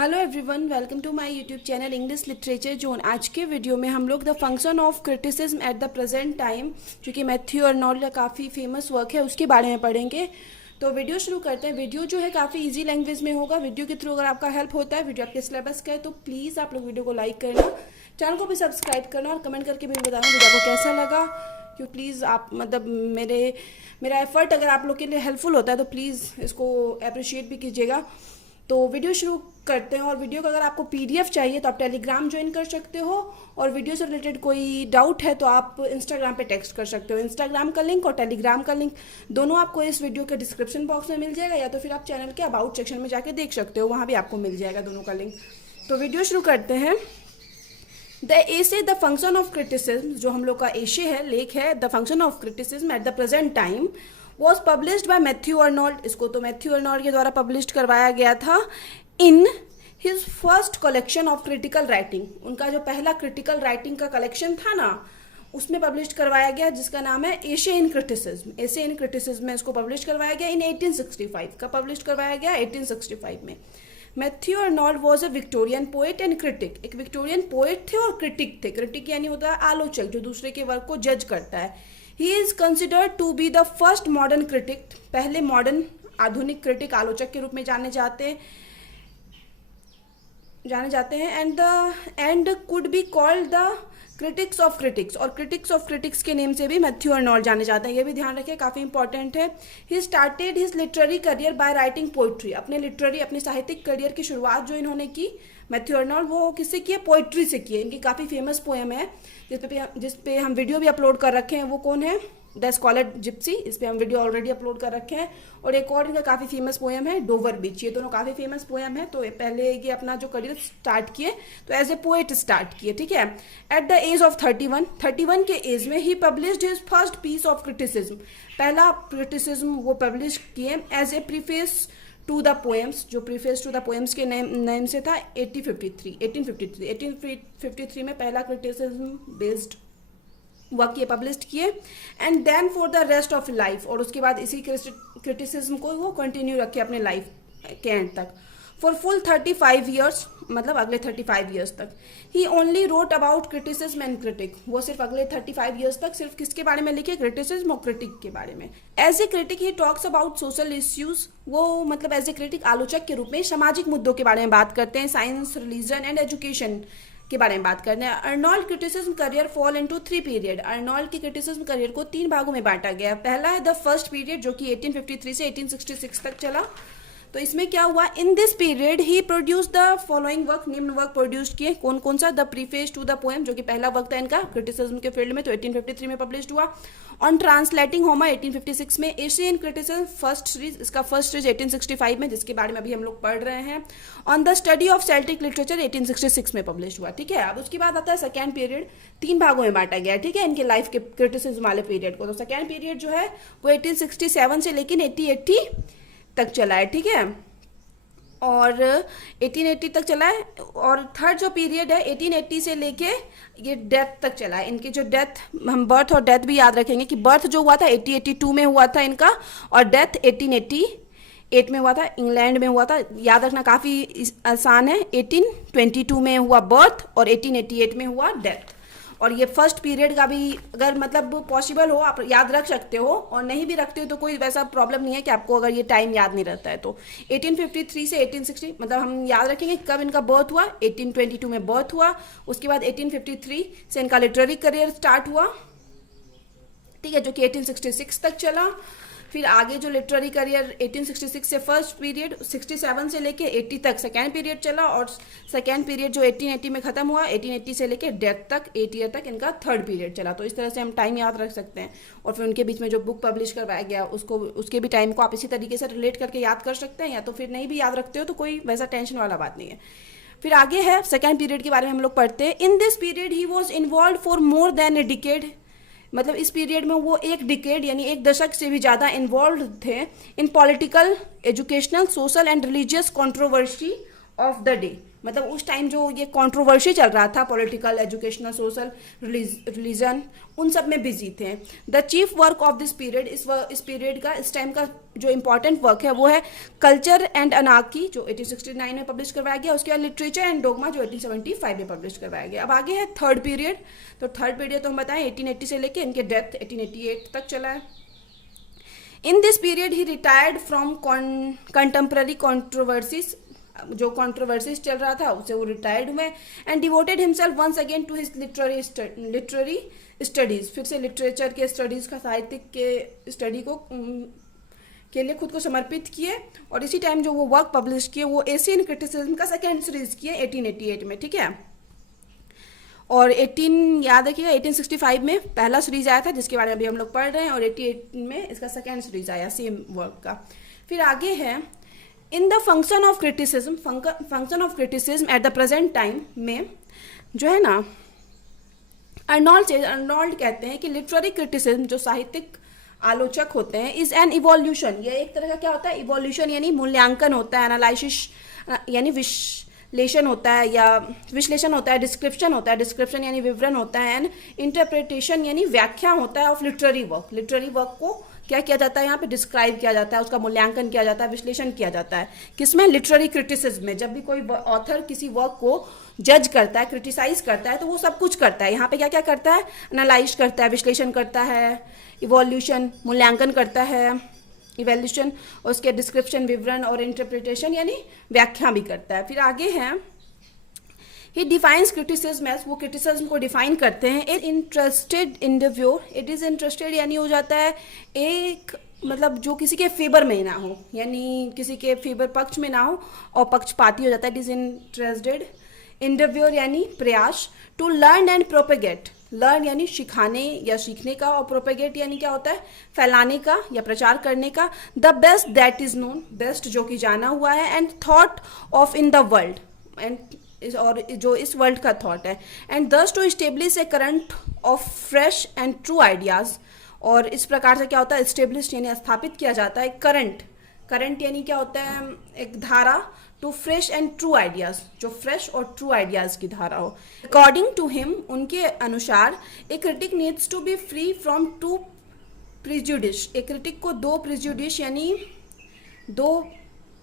Hello everyone, welcome to my YouTube channel English literature zone. आज के video में हम लोग the function of criticism at the present time, जो कि मैथ्यू अर्नोल्ड का काफ़ी फेमस वर्क है, उसके बारे में पढ़ेंगे। तो वीडियो शुरू करते हैं। वीडियो जो है काफ़ी इजी लैंग्वेज में होगा। वीडियो के थ्रू अगर आपका हेल्प होता है, वीडियो आपके सिलेबस का है, तो प्लीज़ आप लोग वीडियो को लाइक करना, चैनल को भी सब्सक्राइब करना और कमेंट करके भी बताना वीडियो आपको कैसा लगा। क्यों प्लीज़ आप मतलब मेरा एफर्ट अगर आप लोग के लिए हेल्पफुल होता है तो प्लीज़ इसको अप्रिशिएट भी कीजिएगा। तो वीडियो शुरू करते हैं। और वीडियो का अगर आपको पीडीएफ चाहिए तो आप टेलीग्राम ज्वाइन कर सकते हो, और वीडियो से रिलेटेड कोई डाउट है तो आप इंस्टाग्राम पे टेक्स्ट कर सकते हो। इंस्टाग्राम का लिंक और टेलीग्राम का लिंक दोनों आपको इस वीडियो के डिस्क्रिप्शन बॉक्स में मिल जाएगा, या तो फिर आप चैनल के अबाउट सेक्शन में जाके देख सकते हो, वहाँ भी आपको मिल जाएगा दोनों का लिंक। तो वीडियो शुरू करते हैं। The essay the function of criticism, जो हम लोग का एसे है, लेख है the function of criticism at the present time, was published by Matthew Arnold. इसको तो मैथ्यू अर्नोल्ड के द्वारा पब्लिश करवाया गया था in his first collection of critical writing. उनका जो पहला क्रिटिकल राइटिंग का कलेक्शन था ना, उसमें पब्लिश करवाया गया, जिसका नाम है एसे इन क्रिटिसिज्म। एसे इन क्रिटिसिज्म में इसको पब्लिश करवाया गया इन 1865 का पब्लिश करवाया गया 1865 में। Matthew Arnold was a Victorian poet and critic. एक विक्टोरियन पोएट थे और क्रिटिक थे। क्रिटिक यानी होता है आलोचक, जो दूसरे के वर्क को जज करता है। He is considered to be the first modern critic. पहले मॉडर्न आधुनिक क्रिटिक, आलोचक के रूप में जाने जाते हैं। And could be called the critics of critics, और क्रिटिक्स ऑफ क्रिटिक्स के नेम से भी मैथ्यू अर्नोल्ड जाने जाते हैं। ये भी ध्यान रखिए, काफ़ी इंपॉर्टेंट है। He started his literary career by writing poetry. अपने साहित्यिक करियर की शुरुआत जो इन्होंने की मैथ्यू अर्नोल्ड, वो किससे की है? पोइट्री से की है। इनकी काफ़ी फेमस पोएम है जिसपे हम वीडियो भी अपलोड कर रखे हैं। वो कौन है? The scholar Gypsy. इस पर हम वीडियो ऑलरेडी अपलोड कर रखे हैं। और एक और इनका काफ़ी फेमस पोएम है डोवर बीच। ये दोनों काफ़ी फेमस पोएम है। तो पहले ये अपना जो करियर स्टार्ट किए तो एज ए पोएट स्टार्ट किए, ठीक है। एट द एज ऑफ 31 के एज में ही published his first piece of criticism. पहला क्रिटिसिज्म वो पब्लिश किए as a preface to the poems. जो प्रीफेस टू द पोएम्स के नेम से था 1853 में पहला क्रिटिसिज्म बेस्ड वर्क ये पब्लिश किए। And then for the rest of life, और उसके बाद इसी क्रिटिसिज्म को वो कंटिन्यू रखे अपने लाइफ के एंड तक। फॉर फुल 35 ईयर्स, मतलब अगले 35 ईयर्स तक। He only wrote about criticism and critic. वो सिर्फ अगले 35 ईयर्स तक सिर्फ किसके बारे में लिखे? क्रिटिसिज्म और क्रिटिक के बारे में। As a critic he talks about social issues. वो मतलब एज ए क्रिटिक, आलोचक के रूप में सामाजिक मुद्दों के बारे में बात करते हैं, साइंस, रिलीजन एंड एजुकेशन के बारे में बात करते हैं। Arnold criticism career fall into 3 period. Arnold के क्रिटिसिज्म करियर को 3 भागों में बांटा गया। पहला है द फर्स्ट पीरियड, जो कि 1853 से 1866 तक चला। तो इसमें क्या हुआ? In this period he produce the following work, निम्न वर्क प्रोड्यूस किए। कौन कौन सा? The preface to the poem, जो कि पहला वर्क था इनका क्रिटिसिज्म के फील्ड में, तो 1853 में पब्लिश हुआ। ऑन ट्रांसलेटिंग होमर 1856 में। एसे इन क्रिटिसिज्म फर्स्ट सीरीज, इसका फर्स्ट सीरीज 1865 में, जिसके बारे में अभी हम लोग पढ़ रहे हैं। On the study of Celtic literature 1866 में पब्लिश हुआ, ठीक है। अब उसके बाद आता है सेकेंड पीरियड। 3 भागों में बांटा गया, ठीक है, इनके लाइफ के क्रिटिसिज्म वाले पीरियड को। तो सेकेंड पीरियड जो है वो 1867 से लेकिन 1880 तक चला है, ठीक है, और 1880 तक चला है। और थर्ड जो पीरियड है 1880 से लेके ये डेथ तक चला है। इनकी जो डेथ, हम बर्थ और डेथ भी याद रखेंगे कि बर्थ जो हुआ था 1882 में हुआ था इनका, और डेथ 1888 में हुआ था, इंग्लैंड में हुआ था। याद रखना काफ़ी आसान है। 1822 में हुआ बर्थ और 1888 में हुआ डेथ। और ये फर्स्ट पीरियड का भी अगर मतलब पॉसिबल हो आप याद रख सकते हो, और नहीं भी रखते हो तो कोई वैसा प्रॉब्लम नहीं है कि आपको अगर ये टाइम याद नहीं रहता है तो। 1853 से 1860 मतलब हम याद रखेंगे कब इनका बर्थ हुआ। 1822 में बर्थ हुआ। उसके बाद 1853 से इनका लिटरेरी करियर स्टार्ट हुआ, ठीक है, जो कि 1866 तक चला। फिर आगे जो लिटरेरी करियर 1866 से फर्स्ट पीरियड, 67 से लेके 80 तक सेकेंड पीरियड चला, और सेकेंड पीरियड जो 1880 में खत्म हुआ, 1880 से लेके डेथ तक 8 ईयर तक इनका थर्ड पीरियड चला। तो इस तरह से हम टाइम याद रख सकते हैं। और फिर उनके बीच में जो बुक पब्लिश करवाया गया उसके भी टाइम को आप इसी तरीके से रिलेट करके याद कर सकते हैं, या तो फिर नहीं भी याद रखते हो तो कोई वैसा टेंशन वाला बात नहीं है। फिर आगे है सेकेंड पीरियड के बारे में हम लोग पढ़ते हैं। इन this period he was involve for more than a decade. मतलब इस पीरियड में वो एक डिकेड यानी एक दशक से भी ज़्यादा इन्वॉल्व थे इन political, educational, social and religious controversy of the day, मतलब उस टाइम जो ये कंट्रोवर्सी चल रहा था, पॉलिटिकल, एजुकेशनल, सोशल, रिलीजन, उन सब में बिजी थे। The chief work of this period, इस पीरियड का, इस टाइम का जो इंपॉर्टेंट वर्क है वो है कल्चर एंड अनार्की, जो 1869 में पब्लिश करवाया गया। उसके बाद लिटरेचर एंड डोगमा, जो 1875 में पब्लिश करवाया गया। अब आगे है थर्ड पीरियड। तो थर्ड पीरियड तो हम बताएं 1880 से लेके इनके डेथ 1888 तक चला है। In this period he retired from contemporary controversies, जो कंट्रोवर्सीज चल रहा था उससे वो रिटायर्ड हुए, and devoted himself once again to his literary studies, फिर से लिटरेचर के स्टडीज का, साहित्यिक के स्टडी को के लिए खुद को समर्पित किए। और इसी टाइम जो वो वर्क पब्लिश किए वो एशियन क्रिटिसिज्म का सेकेंड सीरीज किए 1888 में, ठीक है। और 18 याद रखिएगा 1865 में पहला सीरीज आया था जिसके बारे में अभी हम लोग पढ़ रहे हैं, और 88 में इसका सेकेंड सीरीज आया सेम वर्क का। फिर आगे है in the function of criticism, function of criticism at the present time में जो है ना, अर्नोल्ड कहते हैं कि लिटरेरी क्रिटिसिज्म, जो साहित्यिक आलोचक होते हैं, इज एन इवोल्यूशन, ये एक तरह का क्या होता है, इवोल्यूशन यानी मूल्यांकन होता है, एनालिसिस यानी विश्लेषण होता है, या विश्लेषण होता है, डिस्क्रिप्शन होता है, डिस्क्रिप्शन यानी विवरण होता है, एंड इंटरप्रिटेशन यानी व्याख्या होता है of literary work. Literary work को क्या किया जाता है, यहाँ पे डिस्क्राइब किया जाता है, उसका मूल्यांकन किया जाता है, विश्लेषण किया जाता है, किसमें, लिटरेरी क्रिटिसिज्म में। जब भी कोई ऑथर किसी वर्क को जज करता है, क्रिटिसाइज करता है, तो वो सब कुछ करता है। यहाँ पे क्या क्या करता है, एनालाइज करता है, विश्लेषण करता है, इवोल्यूशन मूल्यांकन करता है, इवोल्यूशन, और उसके डिस्क्रिप्शन विवरण, और इंटरप्रिटेशन यानी व्याख्या भी करता है। फिर आगे है ही डिफाइंस क्रिटिसिज्म एज, वो क्रिटिसिज्म को डिफाइन करते हैं, it interested individual, it is interested यानी हो जाता है एक, मतलब जो किसी के फेवर में ना हो, यानी किसी के फेवर पक्ष में ना हो, और पक्षपाती हो जाता है। इट इज इंटरेस्टेड इंडिविजुअल यानी प्रयास, to learn and propagate, learn यानी सिखाने या सीखने का, और प्रोपेगेट यानी क्या होता है, फैलाने का या प्रचार करने का। The best that is known, best जो कि जाना हुआ है, and thought of in the world, and और जो इस वर्ल्ड का थॉट है, and thus to establish a current of fresh and true ideas, और इस प्रकार से क्या होता है, इस्टेब्लिश यानी स्थापित किया जाता है करंट, करंट यानी क्या होता है, एक धारा, to fresh and true ideas, जो फ्रेश और ट्रू आइडियाज की धारा हो। अकॉर्डिंग टू हिम, उनके अनुसार, a critic needs to be free from two prejudice, एक क्रिटिक को दो प्रिजुडिस यानी दो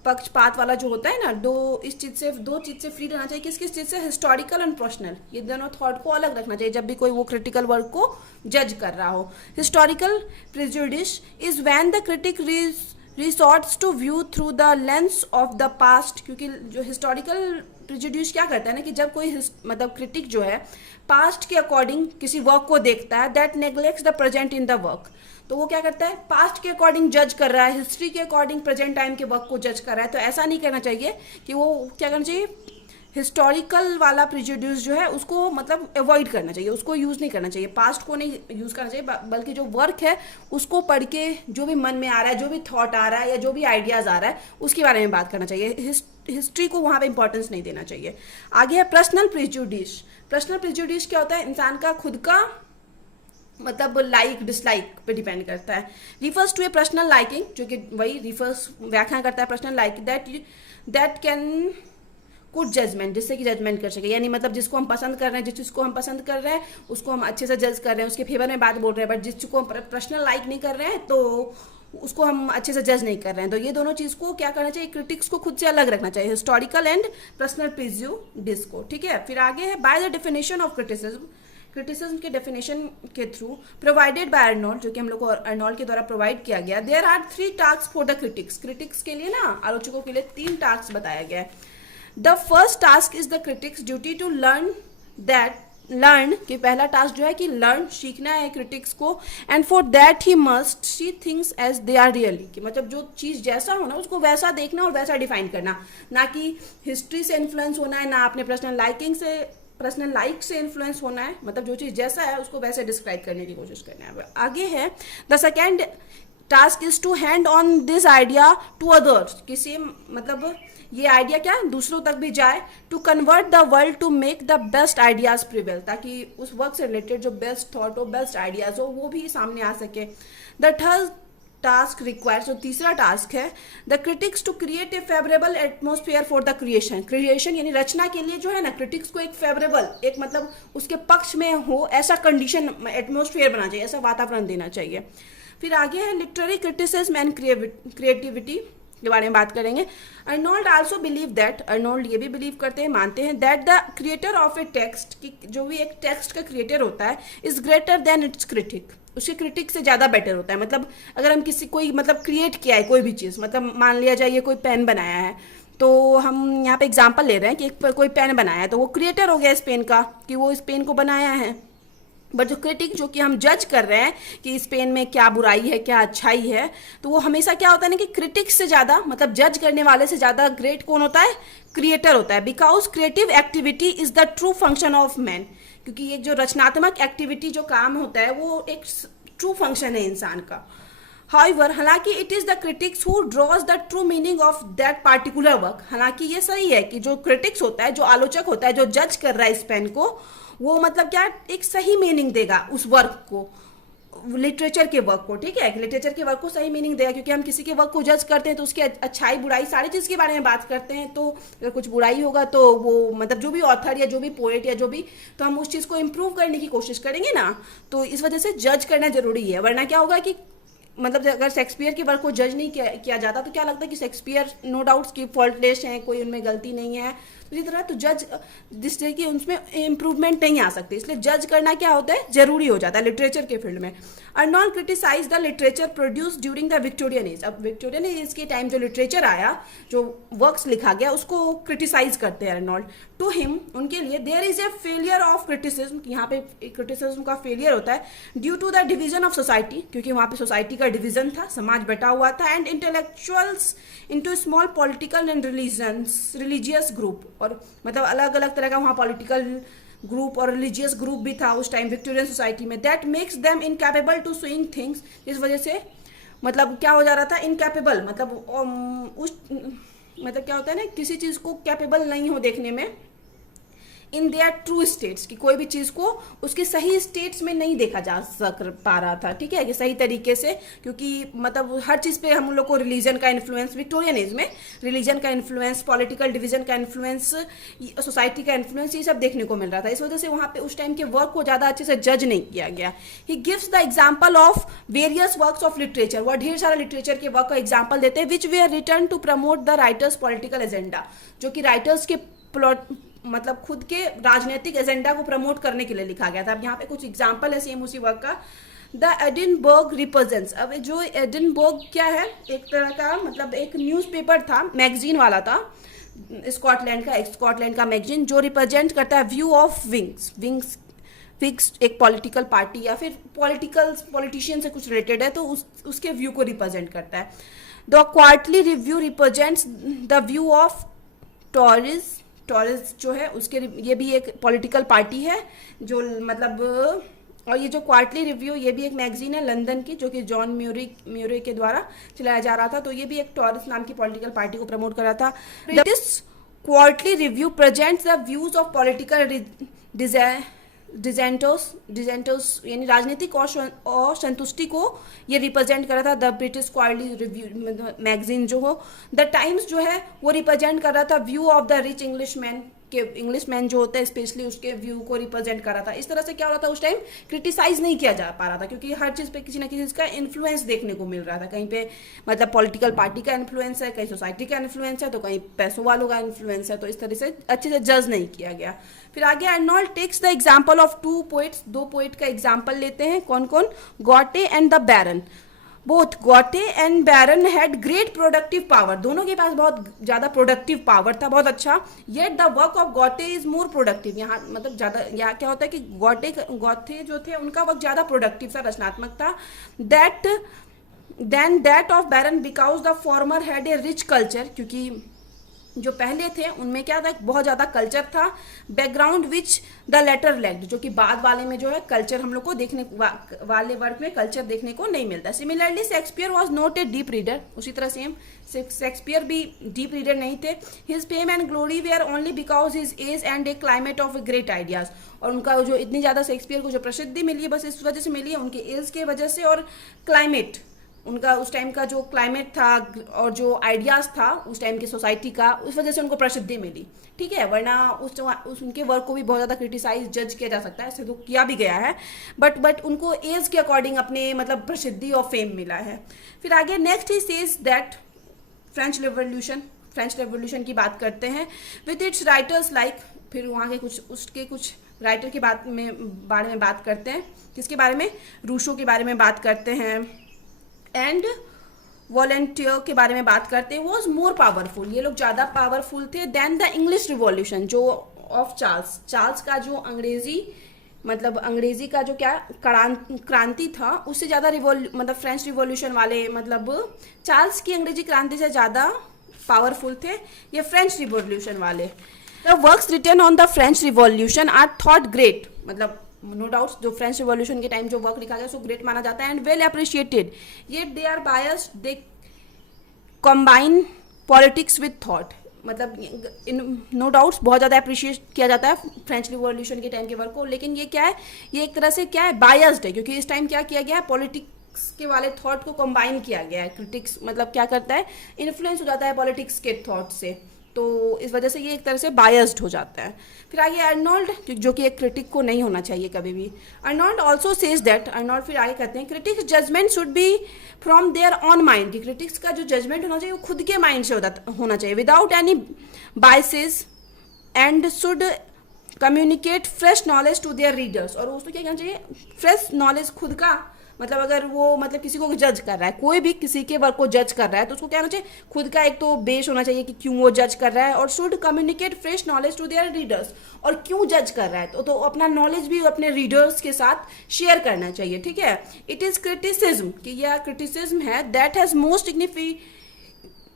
पक्षपात वाला जो होता है ना, दो चीज से फ्री रहना चाहिए। किस चीज से, हिस्टोरिकल एंड पर्सनल, ये दोनों थॉट को अलग रखना चाहिए जब भी कोई वो क्रिटिकल वर्क को जज कर रहा हो। Historical prejudice is when the critic resorts to view through the lens of the past, क्योंकि जो हिस्टोरिकल प्रिजुडिस क्या करता है ना, कि जब कोई मतलब क्रिटिक जो है पास्ट के अकॉर्डिंग किसी वर्क को देखता है, that neglects the present in the work, तो वो क्या करता है, पास्ट के अकॉर्डिंग जज कर रहा है, हिस्ट्री के अकॉर्डिंग प्रेजेंट टाइम के वर्क को जज कर रहा है। तो ऐसा नहीं करना चाहिए, कि वो क्या करना चाहिए, हिस्टोरिकल वाला प्रिजुडिस जो है उसको मतलब अवॉइड करना चाहिए, उसको यूज़ नहीं करना चाहिए, पास्ट को नहीं यूज़ करना चाहिए, बल्कि जो वर्क है उसको पढ़ के जो भी मन में आ रहा है, जो भी थॉट आ रहा है, या जो भी आइडियाज़ आ रहा है, उसके बारे में बात करना चाहिए। हिस्ट्री को वहाँ पे इंपॉर्टेंस नहीं देना चाहिए। आगे है पर्सनल प्रिजुडिस। पर्सनल प्रिजुडिस क्या होता है, इंसान का खुद का मतलब लाइक डिसलाइक पे डिपेंड करता है। Refers to a personal liking, जो कि वही रिफर्स व्याख्या करता है personal like, that can good judgement, जिससे कि जजमेंट कर सके, यानी मतलब जिसको हम पसंद कर रहे हैं, जिस चीज़ को हम पसंद कर रहे हैं उसको हम अच्छे से जज कर रहे हैं, उसके फेवर में बात बोल रहे हैं, बट जिस चीज़ को हम पर्सनल लाइक नहीं कर रहे हैं तो उसको हम अच्छे से जज नहीं कर रहे हैं। तो ये दोनों चीज़ को क्या करना चाहिए, क्रिटिक्स को खुद से अलग रखना चाहिए, हिस्टोरिकल एंड पर्सनल प्रिजुडिस को, ठीक है। फिर आगे है by the definition of criticism, criticism के डेफिनेशन के थ्रू प्रोवाइडेड बाय अर्नोल्ड, जो कि हम लोग को अर्नोल्ड के द्वारा प्रोवाइड किया गया। There are 3 task for the critics, critics के लिए ना, आलोचकों के लिए 3 टास्क बताया गया है। The first task is the critics duty to learn कि पहला टास्क जो है कि लर्न सीखना है क्रिटिक्स को, and for that he must see things as they are really, कि मतलब जो चीज़ जैसा होना उसको वैसा देखना और वैसा डिफाइन करना, ना कि हिस्ट्री से इन्फ्लुएंस होना है, ना अपने पर्सनल लाइक से इन्फ्लुएंस होना है, मतलब जो चीज़ जैसा है उसको वैसे डिस्क्राइब करने की कोशिश करना है। आगे है the second task is to hand on this idea to others, किसी मतलब ये आइडिया क्या दूसरों तक भी जाए, to convert the world to make the best ideas prevail, ताकि उस वर्क से रिलेटेड जो बेस्ट थॉट हो, बेस्ट आइडियाज हो, वो भी सामने आ सके। द थर्ड टास्क रिक्वायर्स, जो तीसरा टास्क है, the critics to create a favourable atmosphere for the creation. Creation यानी रचना के लिए जो है ना, क्रिटिक्स को एक फेवरेबल, एक मतलब उसके पक्ष में हो ऐसा कंडीशन, एटमोस्फेयर बना चाहिए, ऐसा वातावरण देना चाहिए। फिर आगे है लिटरेरी क्रिटिसिज्म एंड क्रिएटिविटी के बारे में बात करेंगे। Arnold also believe that, Arnold ये भी बिलीव करते हैं, मानते हैं, that the creator of A text, कि जो भी एक टेक्स्ट का क्रिएटर होता है, is greater than it's critic, उसके क्रिटिक से ज़्यादा बेटर होता है। मतलब अगर हम किसी कोई मतलब क्रिएट किया है कोई भी चीज़, मतलब मान लिया जाए ये कोई पेन बनाया है, तो हम यहाँ पे एग्जांपल ले रहे हैं कि कोई पेन बनाया है, तो वो क्रिएटर हो गया इस पेन का, कि वो इस पेन को बनाया है। बट जो क्रिटिक, जो कि हम जज कर रहे हैं कि इस पेन में क्या बुराई है क्या अच्छाई है, तो वो हमेशा क्या होता है ना कि क्रिटिक से ज़्यादा, मतलब जज करने वाले से ज़्यादा ग्रेट कौन होता है? क्रिएटर होता है। Because creative activity is the true function of man, क्योंकि ये जो रचनात्मक एक्टिविटी जो काम होता है वो एक ट्रू फंक्शन है इंसान का। हाउएवर, हालांकि it is the critics who draws the true meaning of that particular work, हालांकि ये सही है कि जो क्रिटिक्स होता है, जो आलोचक होता है, जो जज कर रहा है इस पेन को, वो मतलब क्या एक सही मीनिंग देगा उस वर्क को, लिटरेचर के वर्क को, ठीक है, लिटरेचर के वर्क को सही मीनिंग देगा, क्योंकि हम किसी के वर्क को जज करते हैं तो उसकी अच्छाई बुराई सारी चीज़ के बारे में बात करते हैं। तो अगर कुछ बुराई होगा तो वो मतलब जो भी ऑथर या जो भी पोएट या जो भी, तो हम उस चीज़ को इम्प्रूव करने की कोशिश करेंगे ना। तो इस वजह से जज करना जरूरी है, वरना क्या होगा कि मतलब अगर शेक्सपियर के वर्क को जज नहीं किया जाता तो क्या लगता है कि शेक्सपियर नो डाउट्स की फॉल्टलेस हैं, कोई उनमें गलती नहीं है, तो इसी तरह तो जज जिससे कि उनमें इम्प्रूवमेंट नहीं आ सकती, इसलिए जज करना क्या होता है, जरूरी हो जाता है लिटरेचर के फील्ड में। Arnold criticise the literature produce during the Victorian age, अब विक्टोरियन एज के टाइम जो लिटरेचर आया, जो वर्क्स लिखा गया, उसको क्रिटिसाइज करते हैं अर्नोल्ड। टू हिम, उनके लिए, there is a failure of criticism, यहाँ पे क्रिटिसिज्म का फेलियर होता है, due to the division of society, क्योंकि वहाँ पे सोसाइटी का डिवीजन था, समाज बटा हुआ था, and intellectuals into small political and religious group, और मतलब अलग अलग तरह का वहाँ पॉलिटिकल ग्रुप और रिलीजियस ग्रुप भी था उस टाइम विक्टोरियन सोसाइटी में। That makes them incapable to seeing things, इस वजह से मतलब क्या हो जा रहा था, इनकैपेबल, मतलब उस मतलब क्या होता है ना, किसी चीज़ को कैपेबल नहीं हो देखने में, इन देयर ट्रू स्टेट्स, कि कोई भी चीज़ को उसके सही स्टेट्स में नहीं देखा जा पा रहा था, ठीक है, कि सही तरीके से, क्योंकि मतलब हर चीज़ पे हम लोग को रिलीजन का इन्फ्लुएंस, विक्टोरियन एज में रिलीजन का इन्फ्लुएंस, पॉलिटिकल डिवीजन का इन्फ्लुएंस, सोसाइटी का इन्फ्लुएंस, ये सब देखने को मिल रहा था। इस वजह से वहाँ पे उस टाइम के वर्क को ज़्यादा अच्छे से जज नहीं किया गया। He gives the example of various works of literature, वह ढेर सारा लिटरेचर के वर्क का एग्जाम्पल देते हैं, which they are written to promote the writer's political agenda, जो कि राइटर्स के प्लॉट मतलब खुद के राजनीतिक एजेंडा को प्रमोट करने के लिए लिखा गया था। अब यहाँ पे कुछ एग्जाम्पल है सेम उसी वर्क का। द एडिनबर्ग रिप्रेजेंट्स, अब जो एडिनबर्ग क्या है, एक तरह का मतलब एक न्यूज़पेपर था, मैगजीन वाला था, स्कॉटलैंड का मैगजीन, जो रिप्रेजेंट करता है व्यू ऑफ विंग्स एक पॉलिटिकल पार्टी या फिर पॉलिटिशियन से कुछ रिलेटेड है, तो उसके व्यू को रिप्रेजेंट करता है। The quarterly review represents the view of Taurus जो है उसके, ये भी एक पॉलिटिकल पार्टी है जो मतलब, और ये जो क्वार्टरली रिव्यू, ये भी एक मैगजीन है लंदन की, जो कि जॉन म्यूरे के द्वारा चलाया जा रहा था, तो ये भी एक टॉरिस नाम की पॉलिटिकल पार्टी को प्रमोट कर रहा था। This quarterly review presents the views of political dissenters यानी राजनीतिक और संतुष्टि को ये रिप्रेजेंट कर रहा था। The British quarterly review magazine जो हो, द टाइम्स जो है वो रिप्रेजेंट कर रहा था view of the rich Englishman जो होता है स्पेशली उसके व्यू को रिप्रेजेंट कर रहा था। इस तरह से क्या हो रहा था, उस टाइम क्रिटिसाइज नहीं किया जा पा रहा था, क्योंकि हर चीज़ पे किसी ना किसी का इन्फ्लुएंस देखने को मिल रहा था। कहीं पे मतलब पॉलिटिकल पार्टी का इन्फ्लुएंस है, कहीं सोसाइटी का इन्फ्लुएंस है, तो कहीं पैसों वालों का इन्फ्लुएंस है, तो इस तरह से अच्छे से जज नहीं किया गया। फिर आगे Arnold takes the example of two poets, दो पोइट का एग्जाम्पल लेते हैं। कौन कौन? Goethe and the Byron. Both Goethe and Byron had great productive power, दोनों के पास बहुत ज़्यादा प्रोडक्टिव पावर था, बहुत अच्छा। Yet the work of Goethe is more productive, यहाँ मतलब ज़्यादा, यहाँ क्या होता है कि गॉटे जो थे उनका वर्क ज़्यादा प्रोडक्टिव था, रचनात्मक था। Then that of barren because the former had a rich culture, क्योंकि जो पहले थे उनमें क्या था, बहुत ज़्यादा कल्चर था। Background which the latter lacked, जो कि बाद वाले में जो है कल्चर हम लोग को देखने वाले वर्क में कल्चर देखने को नहीं मिलता। Similarly Shakespeare was not a deep reader, उसी तरह सेम शेक्सपियर भी डीप रीडर नहीं थे। His fame and glory were only because his age and a climate of great ideas, और उनका जो इतनी ज़्यादा शेक्सपियर को जो प्रसिद्धि मिली है बस इस वजह से मिली है, उनके एज के वजह से और क्लाइमेट, उनका उस टाइम का जो क्लाइमेट था और जो आइडियाज़ था उस टाइम की सोसाइटी का, उस वजह से उनको प्रसिद्धि मिली। ठीक है, वरना उस उनके वर्क को भी बहुत ज़्यादा क्रिटिसाइज जज किया जा सकता है, ऐसे तो किया भी गया है, बट उनको एज के अकॉर्डिंग अपने मतलब प्रसिद्धि और फेम मिला है। फिर आगे next he says that French revolution की बात करते हैं विद इट्स राइटर्स लाइक, फिर वहाँ के कुछ राइटर के बारे में बात करते हैं। किसके बारे में? रूसो के बारे में बात करते हैं एंड वॉलेंटियर के बारे में बात करते हैं। वॉज मोर पावरफुल, ये लोग ज़्यादा पावरफुल थे देन द इंग्लिश रिवॉल्यूशन जो ऑफ चार्ल्स का जो अंग्रेजी का जो क्या क्रांति था, उससे ज़्यादा मतलब फ्रेंच रिवॉल्यूशन वाले, मतलब चार्ल्स की अंग्रेजी क्रांति से ज़्यादा पावरफुल थे ये फ्रेंच रिवॉल्यूशन वाले। The works written on the French revolution are thought great, मतलब नो डाउट्स जो फ्रेंच रिवॉल्यूशन के टाइम जो वर्क लिखा गया उसको ग्रेट माना जाता है and well appreciated, yet they are biased, they combine politics with thought, मतलब नो डाउट्स बहुत ज़्यादा अप्रिशिएट किया जाता है फ्रेंच रिवॉल्यूशन के टाइम के वर्क को, लेकिन ये क्या है, ये एक तरह से क्या है, बायस्ड है, क्योंकि इस टाइम क्या किया गया है, पॉलिटिक्स के वाले थॉट को कंबाइन किया गया है। क्रिटिक्स मतलब क्या करता है, इन्फ्लुएंस हो जाता है पॉलिटिक्स के थॉट से, तो इस वजह से ये एक तरह से बायस्ड हो जाता है। फिर आगे अर्नोल्ड, जो कि एक क्रिटिक को नहीं होना चाहिए कभी भी। Arnold also says that, Arnold फिर आगे कहते हैं critics judgement should be from there on mind, कि क्रिटिक्स का जो जजमेंट होना चाहिए वो खुद के माइंड से होना चाहिए, without any biases, and should communicate fresh knowledge to their readers, और उसको क्या कहना चाहिए, फ्रेश नॉलेज खुद का, मतलब अगर वो मतलब किसी को जज कर रहा है, कोई भी किसी के वर्क को जज कर रहा है तो उसको क्या होना चाहिए, खुद का एक तो बेस होना चाहिए कि क्यों वो जज कर रहा है, और should communicate fresh knowledge to their readers, और क्यों जज कर रहा है तो अपना नॉलेज भी अपने रीडर्स के साथ शेयर करना चाहिए। ठीक है, इट इज़ क्रिटिसिज्म, कि यह क्रिटिसिज्म है that has most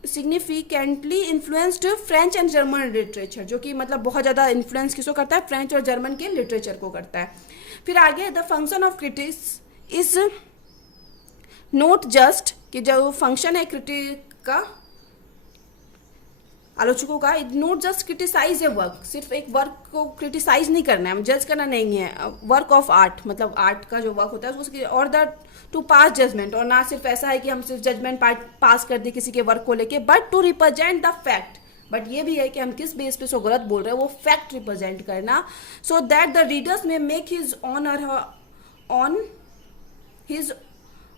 significantly influenced French and German literature, जो कि मतलब बहुत ज़्यादा इन्फ्लुएंस किसको करता है, फ्रेंच और जर्मन के लिटरेचर को करता है। फिर आगे the function of critics is not just, कि जो फंक्शन है क्रिटिक का, आलोचकों का, it not just criticise a work, सिर्फ एक वर्क को क्रिटिसाइज नहीं करना है, जज करना नहीं है, वर्क ऑफ आर्ट, मतलब आर्ट का जो वर्क होता है उसको, और द टू पास जजमेंट, और ना सिर्फ ऐसा है कि हम सिर्फ जजमेंट पास कर दे किसी के वर्क को लेके, but to represent the fact, but ये भी है कि हम किस बेस पे उसको गलत बोल रहे हैं, वो फैक्ट रिप्रेजेंट करना, सो दैट द रीडर्स में मेक हिज ऑन हिज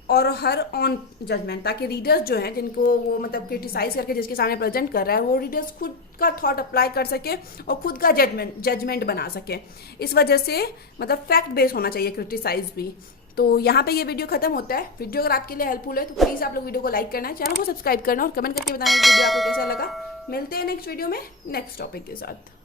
और हर ऑन जजमेंट, ताकि रीडर्स जो हैं जिनको वो मतलब क्रिटिसाइज करके जिसके सामने प्रेजेंट कर रहा है वो रीडर्स खुद का थॉट अप्लाई कर सके और खुद का जजमेंट बना सके। इस वजह से मतलब फैक्ट बेस्ड होना चाहिए क्रिटिसाइज भी। तो यहाँ पे ये वीडियो खत्म होता है। वीडियो अगर आपके लिए हेल्पफुल है तो प्लीज़ आप लोग वीडियो को लाइक करना है, चैनल को सब्सक्राइब करना और कमेंट करके बताना वीडियो आपको कैसा लगा। मिलते हैं नेक्स्ट वीडियो में नेक्स्ट टॉपिक के साथ।